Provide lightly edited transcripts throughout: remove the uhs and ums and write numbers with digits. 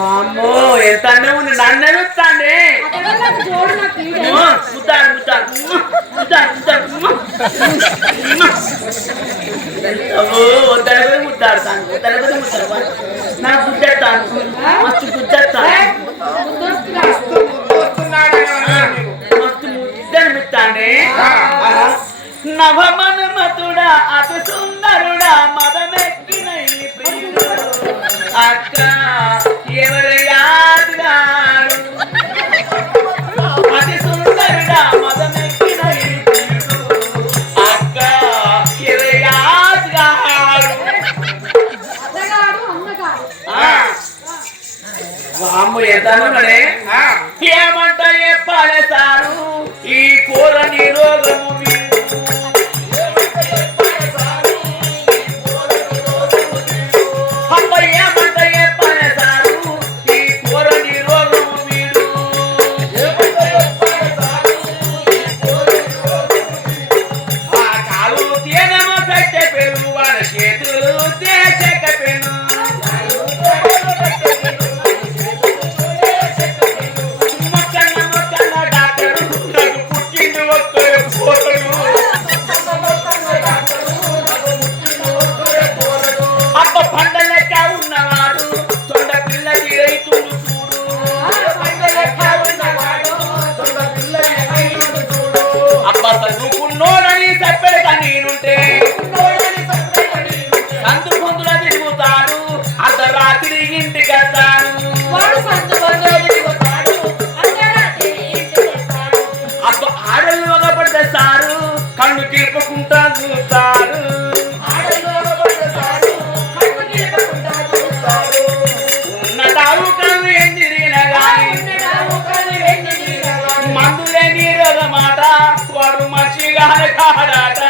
అమ్మో ఎంత ఉంది నన్ను ఎదుగుతాండి ముద్దాడు ముద్దాడుతాను నాకు గుద్దెత్తాను మస్తు గుద్దెత్తాను మస్తు ముద్దను ముత్తాండి నవమన్మతుడా అతి సుందరుడా మదమెక్కిన అక్క ఎవరు యాదుగాడు అతి సుందరుడా మదమెక్కిన అక్క ఎవరు యాదుగాడు వామ్ము ఎంతనే ఏమంట చెప్పాలి సారు ఈ కూరని రోగము కళ్ళు తీర్పుకుంటా చూస్తారు ఉన్నదావు కళ్ళు ఎందిరిన మందులే నీరద మాట వాడు మంచిగా కాడాట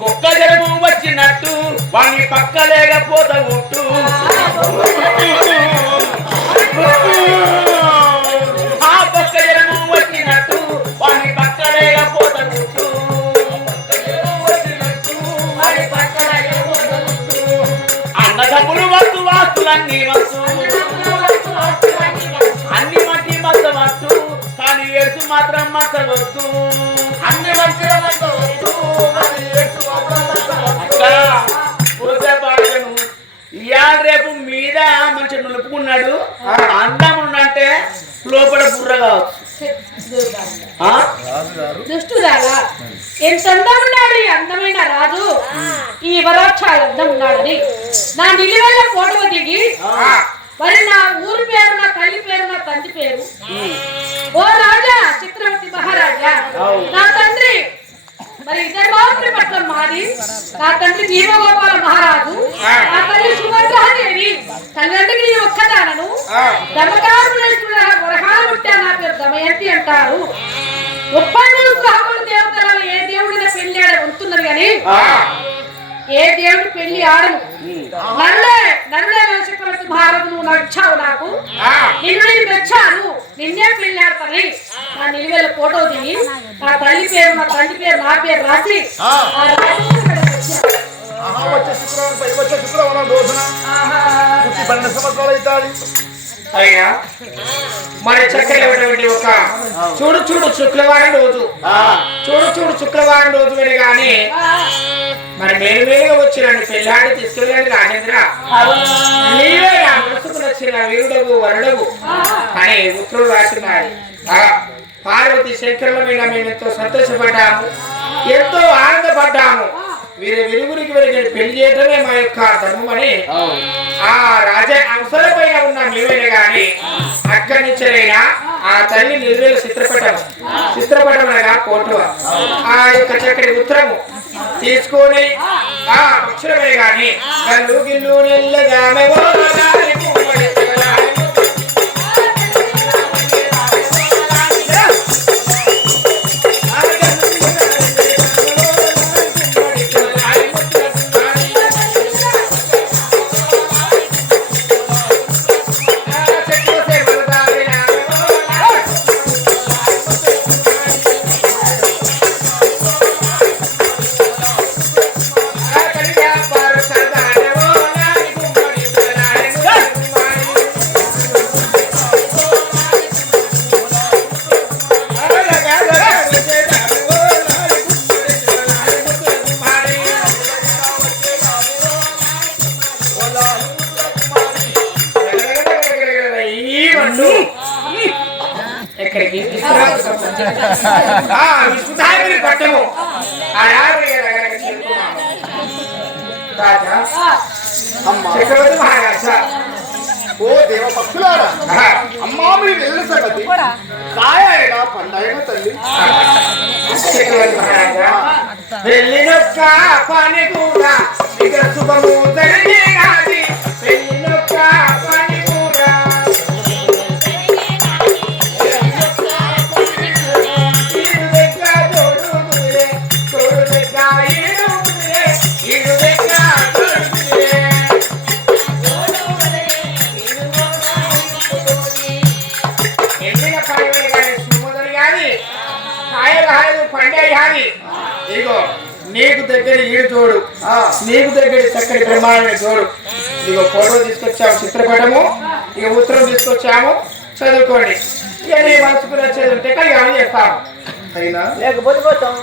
బొక్క జరము వచ్చినట్టు వాడిని పక్క లేకపోతే ఉట్టు అన్నదమ్ములు వస్తు వాస్తులన్నీ వస్తు అన్ని మట్టి మచ్చ వస్తు కానీ ఏసు మాత్రం మచ్చ వద్దు అన్ని ఇవాళ రేపు మీద మంచి నులుపుకున్నాడు అందముందంటే లోపల బుర్ర కావచ్చు ఎంత అందమున్నాడు ఈ అందమైన రాజు ఈ వరాక్షాలు అందం ఉన్నాడని నా నిలువెల్ల ఫోటో దిగి మరి నా ఊరి పేరు నా తల్లి పేరు నా తండ్రి పేరు ఓ రాజా చక్రవర్తి మహారాజా నా తండ్రి మరి ఇద్దరు పట్నం మాది నా తండ్రి జీవగోపాల మహారాజు నా తల్లి సుభద్రాదేవి తల్లిదండ్రికి నేను ఒక్కదానను వరహాలు పుట్టా నా పేరు దమయంతి అంటారు 33 గ్రహముల దేవతలలో ఏ దేవుడిన పెళ్లి ఆడ ఉంటున్నారు కానీ ఏ దేవుడు పెళ్లి ఆడను నన్నే చక్రవర్తి మహారాజు నువ్వు నచ్చావు నాకు నిన్ను నేను మెచ్చాను నిన్నే పెళ్లి ఆడతాని నా నిలువెల ఫోటో దిగి నా తల్లి పేరు నా తండ్రి పేరు నా పేరు రాసి అయ్యా మరి చక్కటి ఒక చూడు శుక్రవారం రోజు శుక్రవారం రోజు వెళ్ళి కానీ మరి మేలుగా వచ్చినాడు పెళ్ళాడి తీసుకెళ్ళాడు రాజేంద్ర నీవే మనసుకు నచ్చిన వీరుడవు వరుడవు అని ఉత్తరుడు రాసినాడు పార్వతి శంకరుల మీద మేము ఎంతో సంతోషపడ్డాము ఎంతో ఆనందపడ్డాము విరుగురికి వెలిగి పెళ్లి చేయడమే మా యొక్క ధర్మమని ఆ రాజ అవసరపైన ఉన్న మేమైనా గాని అక్కడి నుంచైనా ఆ తల్లి నిర్వేల చిత్రపటం అనగా ఫోటో ఆ యొక్క చక్కటి ఉత్తరము తీసుకొని ఆ అక్షరమే గాని గల్లు గిల్లు నెల్లగా విష్ణుధారిని పట్టము ఆ యాదగిరి దగ్గరికి చేరుకున్నాము. రాజా చక్రవర్తి మహారాజా ఓ దేవ భక్తులారా, అమ్మా మీరు వెళ్ళిన సంగతి కాయ అయినా పండాయన తల్లి. చక్రవర్తి మహారాజా వెళ్ళినొక్క పని కూడా ఇక శుభము జరిగేది. వెళ్ళినొక్క పని కూడా ఇడు దగ్గర తోడుదులే, తోడు దగ్గర ఇడుదులే, ఇడు దగ్గర తోడుదులే. వెళ్ళిన పని కానీ సుమధులు కానీ కాయలు కాయలు పండే కానీ ఇగో నీకు దగ్గర ఈడు తోడు, నీకు దగ్గర చక్కటి బ్రహ్మాండమైన తోడు. ఇగో ఫోటో తీసుకొచ్చాము, చిత్రపటము, ఇక ఉత్తరం తీసుకొచ్చాము, చదువుకోండి. ఇక నీ మనసుకు నచ్చేది ఉంటే కానీ చేస్తాము. అయినా లేకపోతే పోతాం.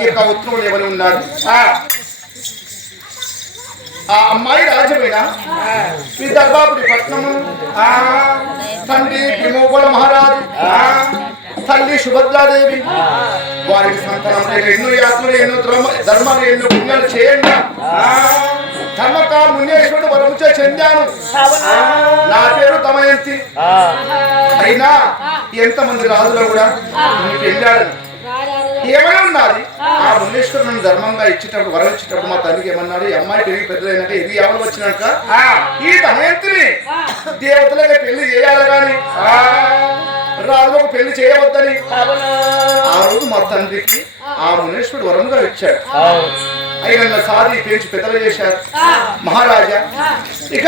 ఈ యొక్క ఉత్తరంలో ఎవరు ఉన్నారు? ఆ అమ్మాయి రాజమేనా? ఈ దర్బాపురి పట్నము తండ్రి భీమోబల మహారాజు, తల్లి సుభద్రాదేవి. వారికి సంతానం ఎన్నో యాత్రలు, ఎన్నో ధర్మాలు, ఎన్నో పుణ్యాలు చేయండి. ధర్మక మున్నేశ్వరుడు వరముచే చెందాను. నా పేరు దమయంతి. అయినా ఎంతమంది రాజులు కూడా పెళ్ళాడని ఏమైనా ఉన్నది. ఆ మున్నేశ్వరుని ధర్మంగా ఇచ్చేటప్పుడు వరం ఇచ్చేటప్పుడు మా తల్లికి ఏమన్నాడు, ఈ అమ్మాయి పెరిగి పెద్దదైనాక ఇది ఎవరు వచ్చినాక ఈ దమయంతిని దేవతలకి పెళ్లి చేయాలి కానీ రాజులకు పెళ్లి చేయవద్దని ఆ రోజు మా తండ్రికి ఆ మునేశ్వరుడు వరంగా ఇచ్చాడు. అయిన సారి పెంచి పెద్దలు చేశారు మహారాజా. ఇక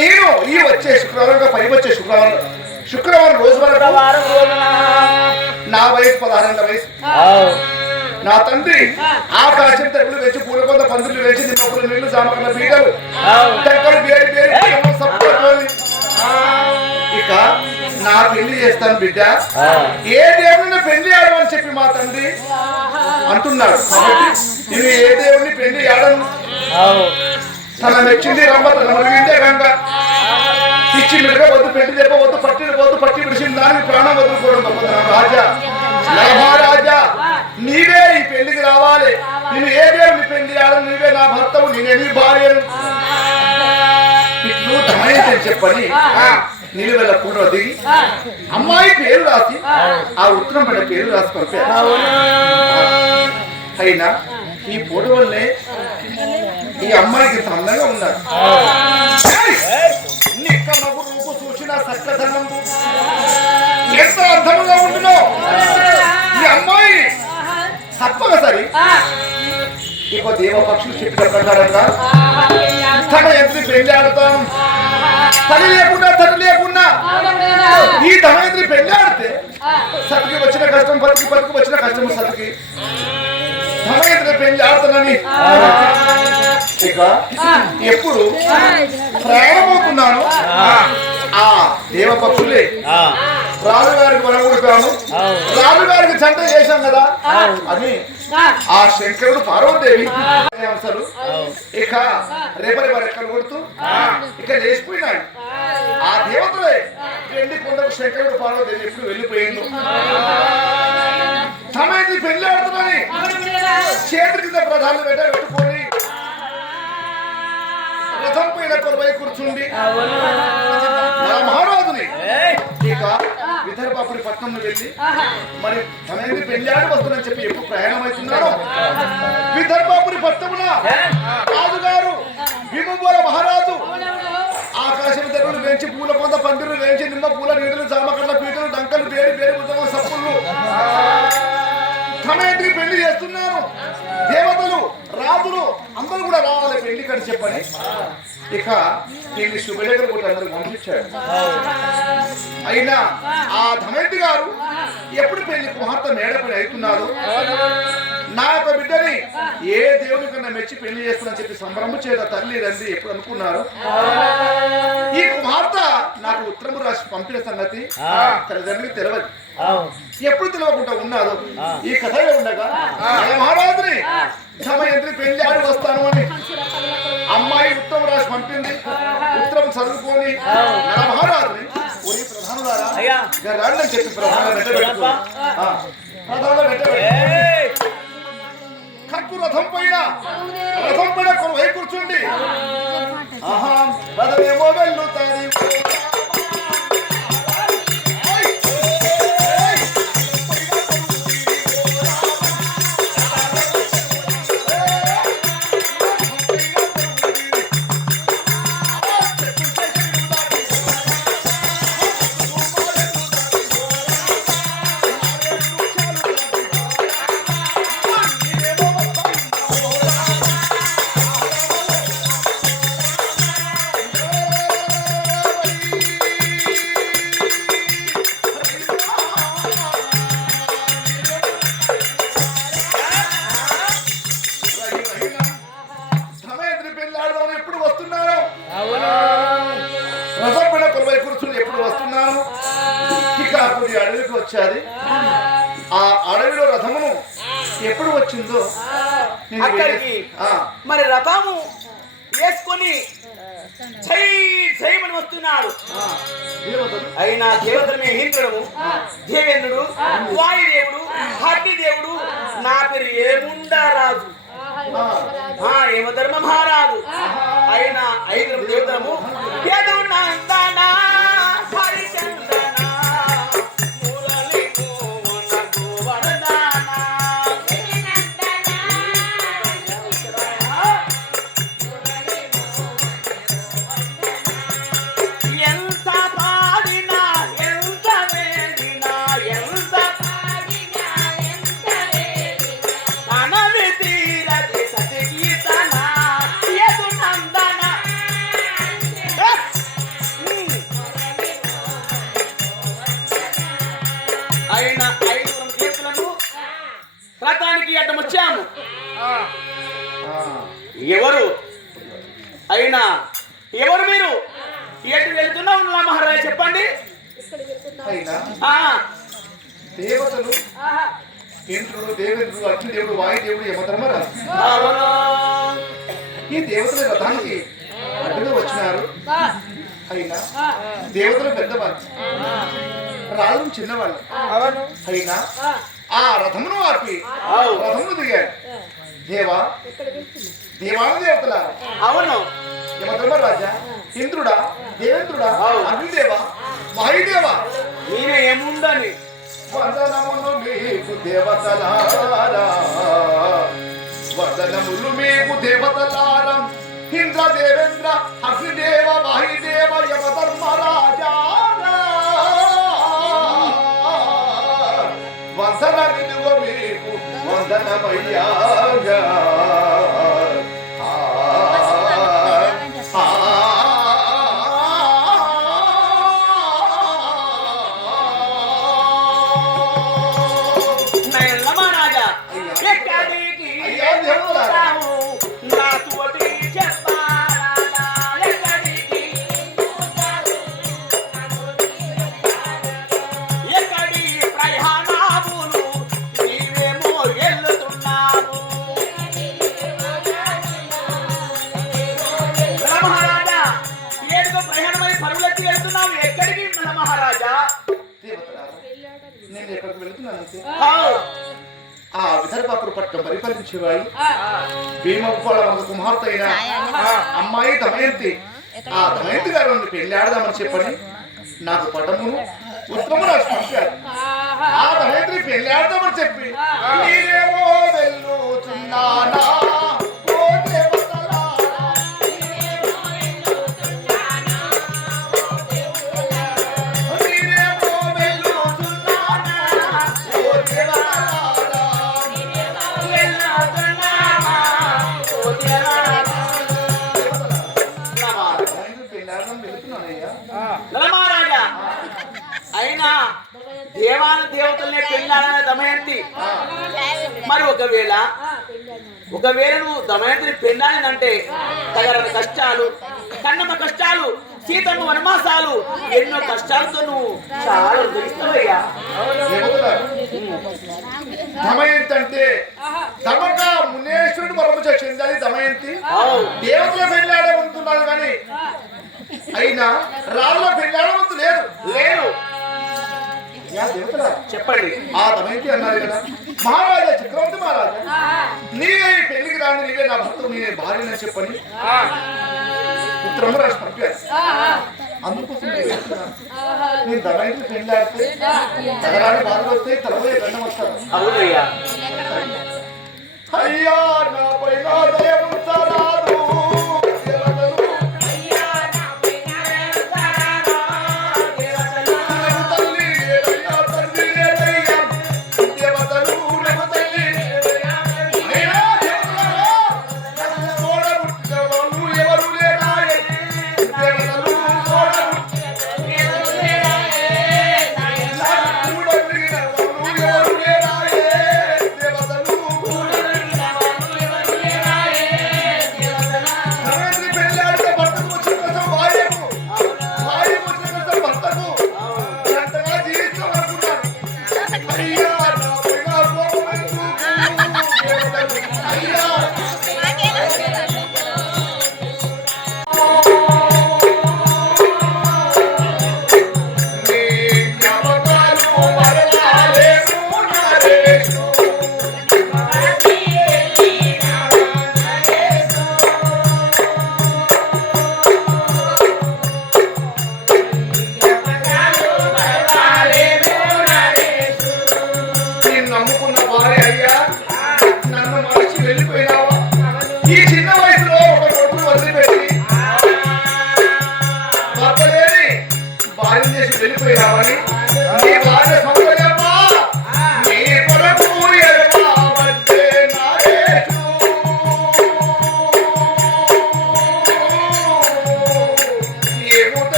నేను ఈ వచ్చే శుక్రవారం పై వచ్చే శుక్రవారం రోజు వరకు నా వయసు 16 వయసు. నా తండ్రి ఆకాశం తగ్గులు వేసి పూల కొంత పందులు వేసి నిమ్మకులు నీళ్లు జామకల బీడలు టెక్కలు బేరి బేరి సపోర్ట్. ఇక నా పెళ్లి చేస్తాను బిడ్డ, ఏ దేవుడిని పెళ్లి ఆడమని చెప్పి మా తండ్రి అంటున్నాడు. నేను ఏ దేవుడిని పెళ్లి ఆడను. తన మెచ్చింది రమ్మ, తన మరిగిందే గంగ. ఇచ్చి మిడగా వద్దు, పెళ్లి చెప్పవద్దు, పట్టిన వద్దు, పట్టి విడిచిన దానికి ప్రాణం వదులుకోవడం గొప్పతనం. రాజా మహారాజా, నీవే ఈ పెళ్లికి రావాలి. నేను ఏ దేవుడిని పెళ్లి ఆడను, నీవే నా భర్తవు, నేనే నీ భార్యను. ఇట్లు దమయంతి చెప్పని నిలువెల కూడా దిగి అమ్మాయి పేరు రాసి ఆ ఉత్తరం పడే పేరు రాసి పంపారు. అయినా ఈ ఫోటో వల్లే ఈ అమ్మాయికి ఇంత అందంగా ఉన్నారు. రూపు చూసిన సక్కదనం ఎంత అర్థంగా ఉంటున్నావు ఈ అమ్మాయి. తప్పగా సరి ఇక దేవ పక్షులు చెప్పిన ప్రకారంగా తన ఎదురు పెళ్లి ఆడుతాం. తల్లి లేకుండా తల్లి లేకుండా ఈ ధనయంత్రి పెళ్లి ఆడితే సతికి వచ్చిన కష్టం, పతికి పతికి వచ్చిన కష్టం సతికి. ధనయంత్రి పెళ్లి ఆడుతానని ఇక ఎప్పుడు ప్రయాణమవుతున్నాను ఆ దేవ పక్షులే రాజుగారికి వరగొడతాను, రాజుగారికి చంట చేశాం కదా అని ఆ శంకరుడు పార్వదేవి అంశాలు ఇక రేపటి రెక్కలు కొడుతూ ఇక లేచిపోయినాడు. ఆ దేవతలే పెళ్లి కొండకు శంకరుడు పార్వదేవి ఎప్పుడు వెళ్ళిపోయిండు. సమయాన్ని పెళ్లి ఆడుతున్నాయి చేతి కింద ప్రధాన పెట్టుకొని రథం పైన కొరవై కూర్చుండి నా మహారాజుని ఇక విదర్భాపురి పట్నంలో వెళ్ళి మరి తనని పెళ్ళాడు వస్తుందని చెప్పి ఎప్పుడు ప్రయాణం అవుతున్నారో విదర్భాపురి పట్టణమున రాజుగారు భీమబోల మహారాజు ఆకాశం తెరువులు వేయించి పూల పొంద పందిరులు వేయించి నిమ్మ పూల నీడలు జామకర్ల పీటలు డంకలు బేరి బేరి ఉద్యమ సప్పులు తమేంటికి పెళ్లి చేస్తున్నారు. దేవతలు రాజులు అందరూ కూడా రావాలి పెళ్లి కని చెప్పని ఇక దీన్ని శుభలేఖలు కూడా అందరూ పంపించాడు. అయినా ఆ ధమయంతి గారు ఎప్పుడు పెళ్లి కుమార్తె మేడపడి అవుతున్నారు. నా యొక్క బిడ్డని ఏ దేవుని కన్నా మెచ్చి పెళ్లి చేస్తున్నా చెప్పి సంభ్రమ చేత తల్లి రండి ఎప్పుడు అనుకున్నారు. ఈ కుమార్తె నాకు ఉత్తరము రాసి పంపిన సంగతి తల్లిదండ్రులకు తెలియదు. ఎప్పుడు తెలియకుండా ఉన్నాదో ఈ కథలో ఉండగా మహారాజుని ధమయంతి పెళ్లి ఆడి వస్తాను అని అమ్మాయి ఉత్తరం రాసి పంపింది. ఉత్తరం చదువుకొని మహారాజుని ఓరి ప్రధానులారా అయ్యా ఇక రండి అని చెప్పి ప్రధాన వెంటబెట్టుకో. ప్రధాన వెంటబెట్టుకో. కట్టు రథం పైన కొలువై కూర్చుండి. ఆహా రథమేమో వెళ్ళుతాది. సమయంత్రి పెళ్ళాడదాం ఎప్పుడు వస్తున్నారు? రథం పైన కొలువై కూర్చుని ఎప్పుడు వస్తున్నాను? ఇక అప్పుడు ఈ అడవికి వచ్చాది. ఆ అడవిలో రథమును ఎప్పుడు వచ్చిందో నేను అక్కడికి మరి రథము వేసుకొని జై జయమని వస్తున్నాడు. దేవతలు అయినా దేవతల మీద ఇంద్రుడు, దేవేంద్రుడు, వాయుదేవుడు, అగ్నిదేవుడు, నా పేరు ఏముండరాజు, ఏమధర్మ మహారాజు అయినా ఐదు దేవతలము యదునందన హరిచందన మురళి మోహన గోవర్ధన ఎంత పాడినా ఎంత వేడినా ఎంత మనవి తీరది సతిగీతన యదునందన. అయినా ఐదుగురం చేతులను రథానికి అడ్డం వచ్చాము. ఎవరు అయినా ఎవరు మీరు? ఎటు వెళ్తున్నావు నా మహారాజా చెప్పండి. అయినా ఆ దేవతలు ఇంద్రుడు, దేవేంద్రుడు, అగ్నిదేవుడు, వాయుదేవుడు, యమధర్మరాజు అవును. ఈ దేవతల రథానికి అడ్డుగా వచ్చినారు. అయినా దేవతలు పెద్దవాళ్ళు, రాజు చిన్నవాళ్ళు. అయినా ఆ రథమును ఆపి రథమును దిగాడు. దేవా దేవాను దేవతల అవును. యమధర్మరాజా, ఇంద్రుడా, దేవేంద్రుడా, అగ్నిదేవా, వాయుదేవా, మీరే ఏముందని వందనములు మీకు దేవతలారా, వందనములు మీకు దేవతలారా, ఇంద్ర, దేవేంద్ర, అగ్నిదేవ, వాయుదేవ, యమధర్మరాజా, వందనమిదిగో మీకు వందనమయ్యా. మహారాజా ఎక్కడికి అయ్యా దేవుడా, నా తోటి చెప్పాలా ఎక్కడికి ఎక్కడి ప్రయాణాములు నీవేమో వెళ్తున్నావు. మహారాజా ఏడుగో ప్రయాణమై పరువులెత్తి వెళ్తున్నావు. ఎక్కడికి మహారాజా? దేవతలారా, నేను ఎక్కడికి వెళుతున్నానంటే అవు. ఆ విదర్భాపుర పట్ల పరిపాలించేవాడు భీమప్పల వంద కుమార్తె అయిన అమ్మాయి దమయంతి. ఆ దమయంతి గారు నన్ను పెళ్లి ఆడదామని చెప్పని నాకు పటమును ఉత్తమును రాసి పంపారు. ఆ దమయంతిని పెళ్లి ఆడదామని చెప్పి నేనేమో వెళ్ళుచున్నానా. ఓ దేవతలారా, నేనేమో వెళ్ళుచున్నానా. ఓ దేవతలారా, దమయంతిని పెళ్లి ఆడదాం వెళుతున్నానయ్యా. మహారాజా అయినా దేవాన దేవతల్ని పెళ్ళాలనే దమయంతి. మరి ఒకవేళ నువ్వు దమయంతిని పెళ్ళాలంటే తగరని కష్టాలు, కన్నమ్మ కష్టాలు, సీతమ్మ వనమాసాలు, ఎన్నో కష్టాలతో నువ్వు చాలా ఉద్ధరిస్తావయ్యా. దమయంతి అంటే దమక మునేశ్వరుడు వరము చెందాలి. దమయంతి దేవతల పెళ్ళాడే ఉంటున్నాడు కానీ అయినా రాళ్ళ పెళ్ళాడవద్దు లేదు. చెప్తారా? చెప్పండి. ఆ దమయంతి అన్నారు కదా, మహారాజా చక్రవర్తి మహారాజా, నీవే ఈ పెళ్లికి రాని, నీవే నా భర్త, నేనే భార్యని చెప్పని ఉత్తరం రాసి పంపారు. అందుకోసం నేను చెప్తున్నాను. నేను దమయంతి పెళ్లి ఆడితే తగరాని బాధలు వస్తే తలపోయే గండం వస్తారు. అవునయ్యా. అయ్యా నా పైన దయ ఉంచరాదు దేవతలు. తల్లి లేదయ్యా, తండ్రి లేదయ్యా, దేవతలు నమ్మ తల్లి లేదయ్యా. అయినా దేవతలారా, నన్ను చూడబుట్టిన వాళ్ళు ఎవరు లేరాయే. దేవతలు చూడబుట్టిన ఎవరు లేరాయే. నన్ను చూడబుట్టిన వాళ్ళు ఎవరు లేరాయే. దేవతలు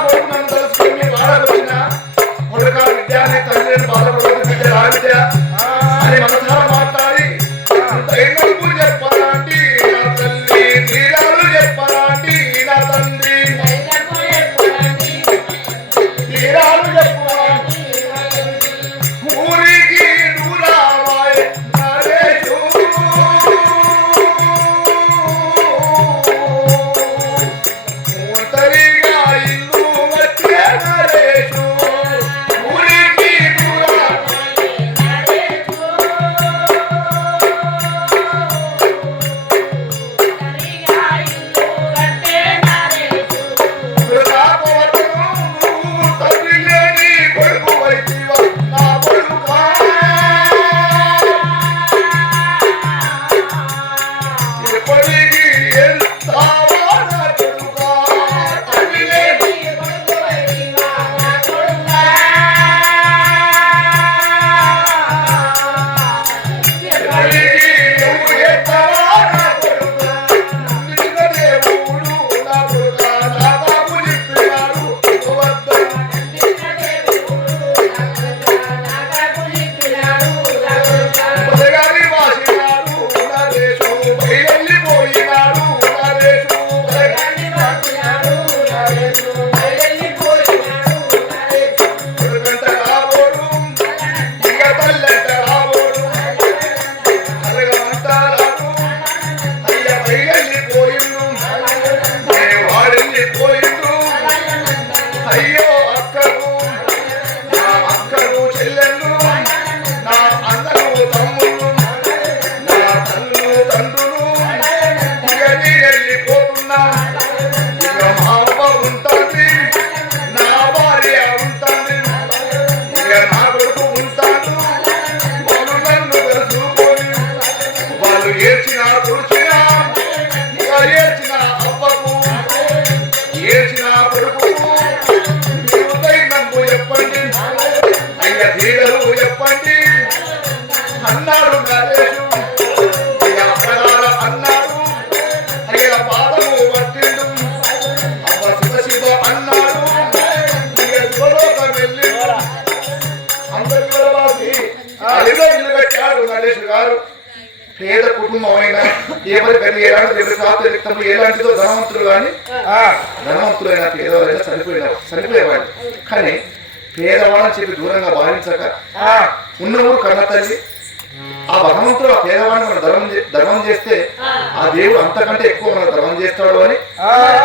కొడుకు నన్ను తలుచుకుని మీ వాడకొచ్చిన కొడుక విద్యాన్ని తండ్రిని బాధపడవద్దు బిడ్డ రా విద్య అని మనసారా మాట్లాడి ఎన్నడూ చెప్పాలండి నా తల్లి తీరాలు చెప్పాలండి నా తండ్రి తీరాలు చెప్పాలండి ఊరికి దూరమాయే నరేషు ఒంటరిగా ఇల్లు వచ్చే నరేషు ఊరికి దూరమాయే నరేషు ఒంటరిగా ఇల్లు వచ్చే నరేషు రాకపోవటము తండ్రి లేని కొడుకు వైతివా నా కొడుకా ఎప్పటికీ వెళ్తావా నా కొడుకా తండ్రి లేని కొడుకు వైతివా నా కొడుకా ఎప్పటికీ నువ్వు వెళ్తావా నా కొడుకా నిన్న దేవుడు నా కొడుకా నా బాబు చెప్పినాడు వద్ద బలగాని వాసినాడు నరేషు బయలెళ్ళిపోయినాడు నరేషు బలగాని వాసినాడు నరేషు బయలెళ్ళిపోయినాడు నరేషు కొడుకంట రాబోడు ఇక తల్లంట రాబోడు అలగమంటారాడు అయ్య బయలెళ్ళిపోయిండు వాడెళ్ళిపోయిండు అయ్యో అక్కలు నా అక్కలు చెల్లెళ్ళు నా అన్నలు తమ్ముళ్ళు నా తల్లు తండ్రులు ఇక నీ వెళ్ళిపోతున్నా ఇక మా అవ్వ ఉంటుంది నా భార్య ఉంటుంది ఇక నా కొడుకు ఉంటాడు వాళ్ళు నన్ను తెలుసుకొని వాళ్ళు ఏడ్చిన తుడిచినా ఇక ఏడ్చిన అవ్వకు ఏడ్చిన కొడుకు మీరు నన్ను చెప్పండి అయ్య తీరలు చెప్పండి అన్నాడు నరేషు అయ్య అప్పగాల అన్నాడు అయ్య పాదము పట్టిండు అవ్వ శివ శివ అన్నాడు ఇక శివలోకం వెళ్ళి అందరి పిల్లవాసి అదిలో ఇల్లు కట్టాడు నరేషు గారు పేద కుటుంబం అయినా ఎవరి గది ఎలాంటి ఎవరి కాపు రక్తము ఎలాంటిదో ధనవంతుడు కానీ ధనవంతుడైనా పేదవారైనా చనిపోయేవాడు కానీ పేదవాళ్ళని చెప్పి దూరంగా భావించక ఉన్న ఊరు కన్న తల్లి ఆ భగవంతుడు ఆ పేదవాడిని మనం ధర్మం చేస్తే ఆ దేవుడు అంతకంటే ఎక్కువ మనకు ధర్మం చేస్తాడు అని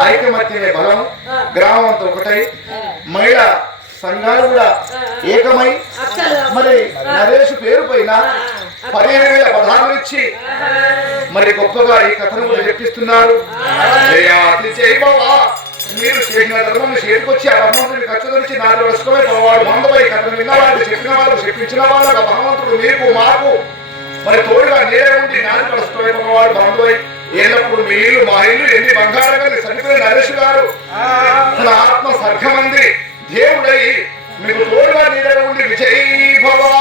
ఐకమత్యమే బలం గ్రామం అంతా ఒకటై మహిళా సంఘాలు కూడా ఏకమై మరి నరేషు పేరు పైన 15,000 పదాలు ఇచ్చి మరి గొప్పగా ఈ కథను కూడా చెప్పిస్తున్నారు. జయాతి జైభవా మీరు చేసిన ధర్మం చేరుకొచ్చి ఆ భగవంతుడిని ఖర్చుదరిచి నాలుగు వస్తువులై పోవాడు మందపై కథను విన్నవాళ్ళు చెప్పిన వాళ్ళు చెప్పించిన వాళ్ళ భగవంతుడు మీకు మాకు మరి తోడుగా నేరే ఉండి నాలుగు వస్తువులై పోవాడు బంధువై ఎల్లప్పుడు మీ ఇల్లు మా ఇల్లు ఎన్ని బంగారం కలిగి చనిపోయిన నరేష్ గారు తన ఆత్మ సర్గమంది దేవుడై మీకు తోడుగా నేరే ఉండి విజయ్ భవా